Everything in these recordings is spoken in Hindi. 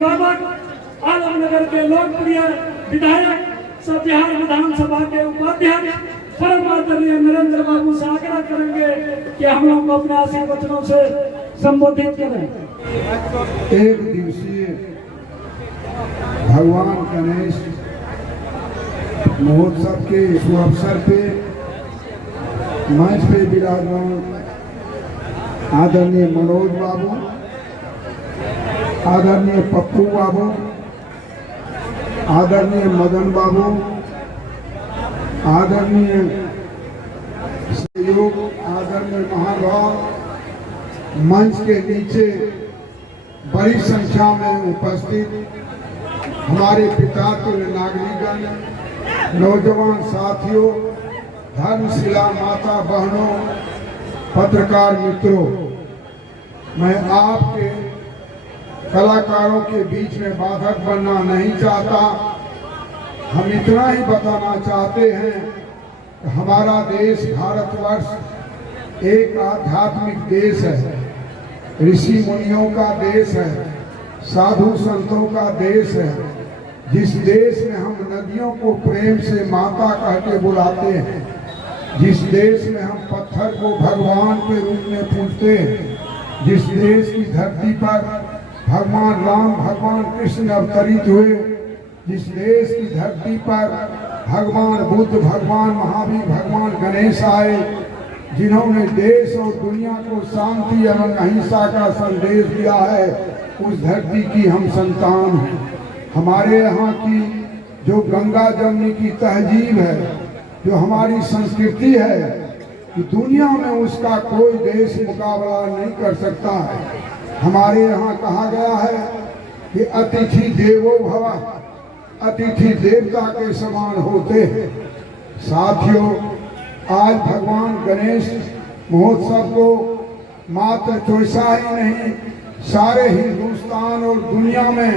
आलमनगर के लोकप्रिय विधायक सब बिहार विधानसभा के उपाध्यक्ष परम आदरणीय नरेंद्र बाबू से आग्रह करेंगे कि हम लोग को अपने आशीर्वचनों से संबोधित करें। एक दिवसीय भगवान गणेश महोत्सव के शुभ अवसर पे मंच पे विराजमान आदरणीय मनोज बाबू, आदरणीय पप्पू बाबू, आदरणीय मदन बाबू, आदरणीय सहयोग, आदरणीय महानुभाव, मंच के नीचे बड़ी संख्या में उपस्थित हमारे पितृत्व नागरिकगण, नौजवान साथियों, धर्मशिला माता बहनों, पत्रकार मित्रों, मैं आपके कलाकारों के बीच में बाधक बनना नहीं चाहता। हम इतना ही बताना चाहते हैं कि हमारा देश भारतवर्ष एक आध्यात्मिक देश है, ऋषि मुनियों का देश है, साधु संतों का देश है, जिस देश में हम नदियों को प्रेम से माता कह के बुलाते हैं, जिस देश में हम पत्थर को भगवान के रूप में पूजते हैं, जिस देश की धरती पर भगवान राम, भगवान कृष्ण अवतरित हुए, जिस देश की धरती पर भगवान बुद्ध, भगवान महावीर, भगवान गणेश आए, जिन्होंने देश और दुनिया को शांति एवं अहिंसा का संदेश दिया है, उस धरती की हम संतान हैं। हमारे यहाँ की जो गंगा जमुनी की तहजीब है, जो हमारी संस्कृति है, कि दुनिया में उसका कोई देश मुकाबला नहीं कर सकता है। हमारे यहाँ कहा गया है कि अतिथि देवो भव, अतिथि देवता के समान होते हैं। साथियों, आज भगवान गणेश महोत्सव को मात्र चोइसा ही नहीं, सारे हिंदुस्तान और दुनिया में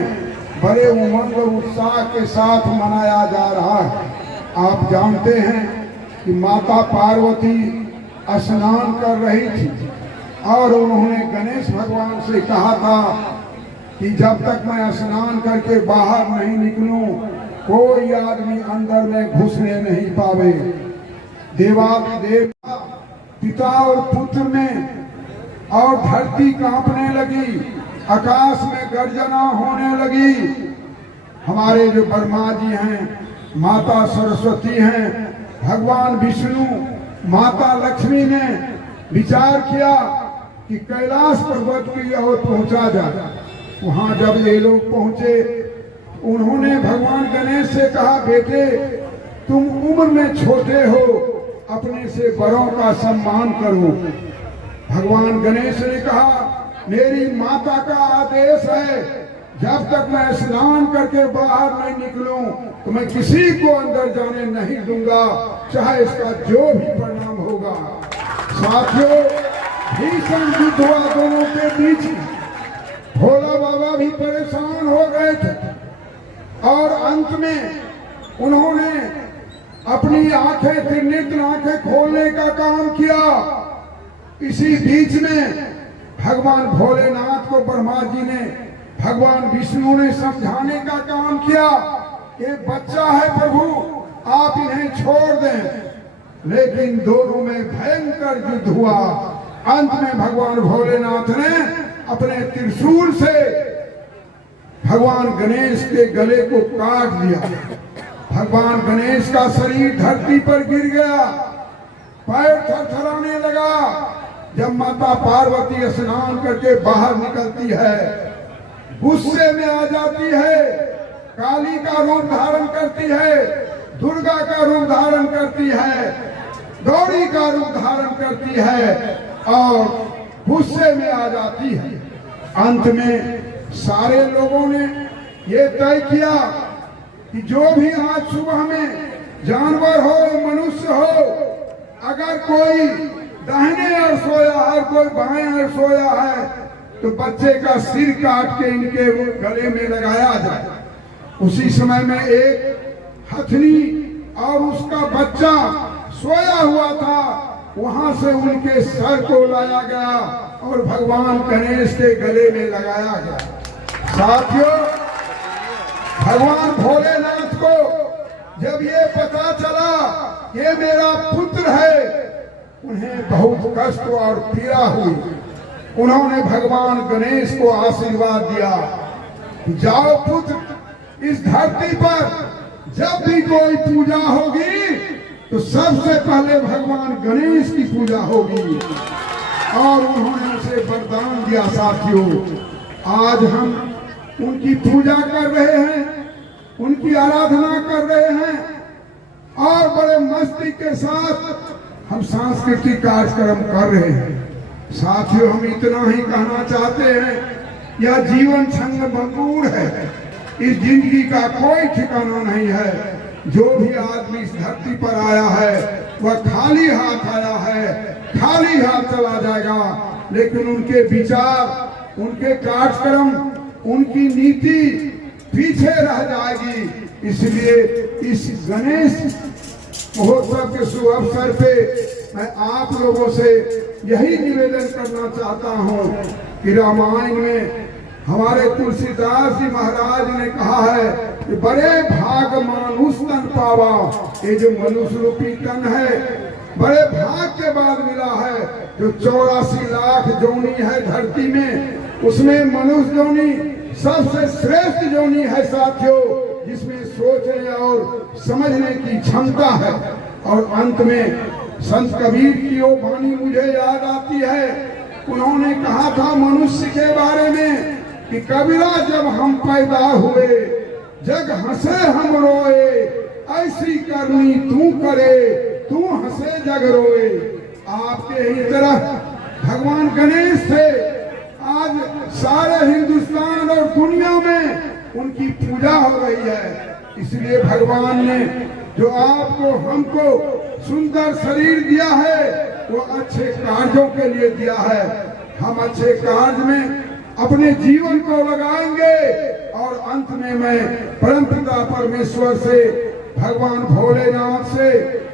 बड़े उमंग और उत्साह के साथ मनाया जा रहा है। आप जानते हैं कि माता पार्वती स्नान कर रही थी और उन्होंने गणेश भगवान से कहा था कि जब तक मैं स्नान करके बाहर नहीं निकलूं, कोई आदमी अंदर में घुसने नहीं पावे। देवादिदेव पिता और पुत्र में और धरती कांपने लगी, आकाश में गर्जना होने लगी। हमारे जो ब्रह्मा जी हैं, माता सरस्वती हैं, भगवान विष्णु, माता लक्ष्मी ने विचार किया कि कैलाश पर्वत की ओर पहुंचा जाए। वहां जब ये लोग पहुंचे, उन्होंने भगवान गणेश से कहा, बेटे तुम उम्र में छोटे हो, अपने से बड़ों का सम्मान करो। भगवान गणेश ने कहा, मेरी माता का आदेश है, जब तक मैं स्नान करके बाहर नहीं निकलूं तो मैं किसी को अंदर जाने नहीं दूंगा, चाहे इसका जो भी परिणाम होगा। साथियों, भीषण युद्ध हुआ दोनों के बीच। भोला बाबा भी परेशान हो गए थे और अंत में उन्होंने अपनी आंखें, त्रिनेत्र आंखें खोलने का काम किया। इसी बीच में भगवान भोलेनाथ को ब्रह्मा जी ने, भगवान विष्णु ने समझाने का काम किया, ये बच्चा है प्रभु, आप इन्हें छोड़ दें। लेकिन दोनों में भयंकर युद्ध हुआ। अंत में भगवान भोलेनाथ ने अपने त्रिशूल से भगवान गणेश के गले को काट दिया। भगवान गणेश का शरीर धरती पर गिर गया, पैर थरथराने लगा। जब माता पार्वती स्नान करके बाहर निकलती है, गुस्से में आ जाती है, काली का रूप धारण करती है, दुर्गा का रूप धारण करती है, गौरी का रूप धारण करती है और गुस्से में आ जाती है। अंत में सारे लोगों ने ये तय किया कि जो भी आज सुबह में जानवर हो, मनुष्य हो, अगर कोई दाहिने ओर सोया है, कोई बाएं ओर सोया है, तो बच्चे का सिर काट के इनके गले में लगाया जाए। उसी समय में एक हथनी और उसका बच्चा सोया हुआ था, वहां से उनके सर को लाया गया और भगवान गणेश के गले में लगाया गया। साथियों, भगवान भोलेनाथ को जब ये पता चला ये मेरा पुत्र है, उन्हें बहुत कष्ट और पीड़ा हुई। उन्होंने भगवान गणेश को आशीर्वाद दिया, जाओ पुत्र, इस धरती पर जब भी कोई पूजा होगी तो सबसे पहले भगवान गणेश की पूजा होगी। और उन्होंने उसे वरदान दिया। साथियों, आज हम उनकी पूजा कर रहे हैं, उनकी आराधना कर रहे हैं और बड़े मस्ती के साथ हम सांस्कृतिक कार्यक्रम कर रहे हैं। साथियों, हम इतना ही कहना चाहते हैं, यह जीवन क्षण भंगुर है, इस जिंदगी का कोई ठिकाना नहीं है। जो भी आदमी इस धरती पर आया है वह खाली हाथ आया है, खाली हाथ चला जाएगा। लेकिन उनके विचार, उनके कार्यक्रम, उनकी नीति पीछे रह जाएगी। इसलिए इस गणेश महोत्सव के शुभ अवसर पे मैं आप लोगों से यही निवेदन करना चाहता हूँ कि रामायण में हमारे तुलसीदास जी महाराज ने कहा है कि बड़े भाग मानुष तन पावा। ये जो मनुष्य रूपी तन है बड़े भाग के बाद मिला है। जो 84 लाख जोनी है धरती में, उसमें मनुष्य जोनी सबसे श्रेष्ठ जोनी है साथियों, जिसमें सोचने और समझने की क्षमता है। और अंत में संत कबीर की वो वाणी मुझे याद आती है। उन्होंने कहा था मनुष्य के बारे में कि कबीरा, जब हम पैदा हुए जग हंसे हम रोए, ऐसी करनी तू करे, तू हंसे जग रोए। आपके ही तरह भगवान गणेश थे। आज सारे हिंदुस्तान और दुनिया में उनकी पूजा हो रही है। इसलिए भगवान ने जो आपको हमको सुंदर शरीर दिया है वो अच्छे कार्यों के लिए दिया है। हम अच्छे कार्य में अपने जीवन को लगाएंगे और अंत में मैं परमपिता परमेश्वर से, भगवान भोलेनाथ से,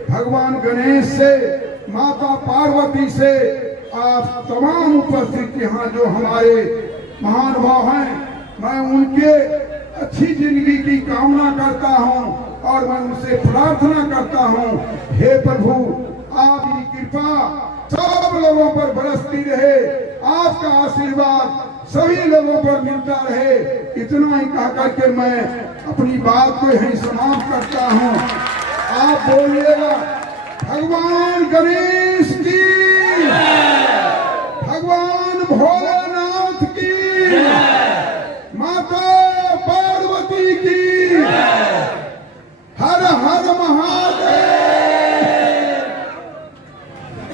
भगवान गणेश से, माता पार्वती से, आप तमाम उपस्थित यहाँ जो हमारे महानुभाव हैं, मैं उनके अच्छी जिंदगी की कामना करता हूँ और मैं उनसे प्रार्थना करता हूँ, हे प्रभु आपकी कृपा सब लोगों पर बरसती रहे, आपका आशीर्वाद सभी लोगों पर मिलता रहे। इतना ही कह करके मैं अपनी बात को यहीं समाप्त करता हूँ। आप बोलिएगा भगवान गणेश की, भगवान भोलेनाथ की, माता पार्वती की, हर हर महादेव।